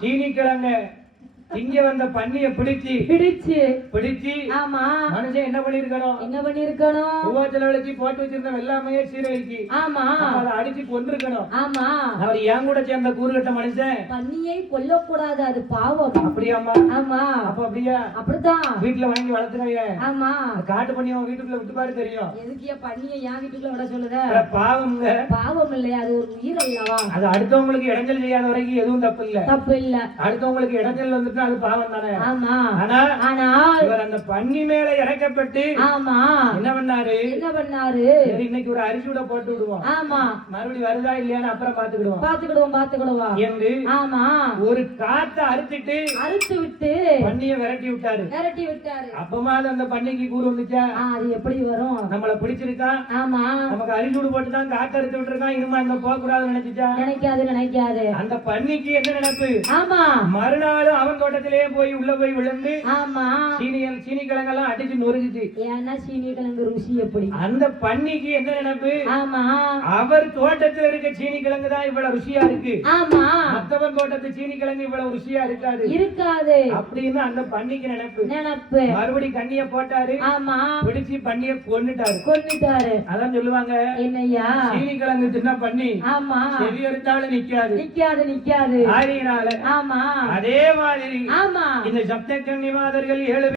சீனி கிழங்கு இங்க வந்த பன்னிய பிடிச்சு ஆமா மனுஷன் என்ன பண்ணிருக்கணும் செலவழிச்சு போட்டு வச்சிருந்த வெள்ளாமையே சீரழிச்சு ஆமா அதை அடிச்சு கொண்டிருக்கணும். ஆமா அவர் என் கூட சேர்ந்த கூறுகட்ட மனுஷன் பன்னியை கொல்லக்கூடாது, அது பாவம். அப்படியாமா? ஆமா. அப்ப அப்படியா? அப்படிதான் வீட்டுல வாங்கி வளர்த்துறீங்க. ஆமா. காட்டு பண்ணி உன் வீட்டுக்குள்ள விட்டு பாரு தெரியும். எதுக்கிய பன்னியை என் வீட்டுக்குள்ள விட சொல்லுத? பாவம்ங்க. பாவம் இல்லையா, அது ஒரு உயிர் அல்லவா. அது அடுத்தவங்களுக்கு இடைஞ்சல் செய்யாத வரைக்கும் எதுவும் தப்பு இல்ல. அடுத்தவங்களுக்கு இடைஞ்சல் வந்துட்டு அது பாவம் தானே. ஆமா. ஆனா இவர் அந்த பன்னி மேல இறக்கப்பட்டு ஆமா என்ன பண்ணாரு இன்னைக்கு ஒரு அரிசி விட போட்டு விடுவோம். ஆமா. மறுபடியும் வருதா இல்லையான்னு அப்புறம் பாத்துக்கிடுவோம் என்று ஆமா ஒரு காத்தை அறுத்து விட்டு பன்னியை விரட்டி விட்டாரு. அப்பமா அந்த பன்னிக்கு கூறு வந்துச்சா? அது எப்படி வரும்? நம்மள பிடிச்சிருக்கான். ஆமா. நமக்கு அரிசி விட போட்டு தான் காத்தை அறுத்து விட்டுருக்கான். இனிமே அங்க போக கூடாதுன்னு நினைச்சுச்சா? நினைக்காது. அந்த பன்னிக்கு என்ன நினைப்பு? ஆமா. மறுநாளும் அவன் தோட்டத்திலேயே போய் உள்ள போய் விழுந்து ஆமா சீனி கிழங்கெல்லாம் அடிச்சு நொறுக்குச்சு. ஏன்னா சீனி கிழங்கு ருசி எப்படி? அந்த பன்னிக்கு என்ன நினைப்பு? ஆமா. அவர் தோட்டத்தில் இருக்க சீனி கிழங்கு தான் இவ்வளவு ருசியா இருக்கு. ஆமா. மத்தவன் தோட்டத்து சீனி கிழங்கு இவ்வளவு ருசியா இருக்காது அப்படின்னு அந்த பன்னிக்கு நினைப்பு. மறுபடி கண்ணிய போட்டாரு. ஆமா. பிடிச்சி பன்னிய கொன்னுட்டாரு. அதான் சொல்லுவாங்க, என்னையா சீனி கிழங்கு தின்ன பன்னி ஆமா செவி எடுத்தாலும் நிக்காது. ஆறினால ஆமா. அதே மாதிரி ஆமா இந்த சப்த கன்னிமாதர்கள் 7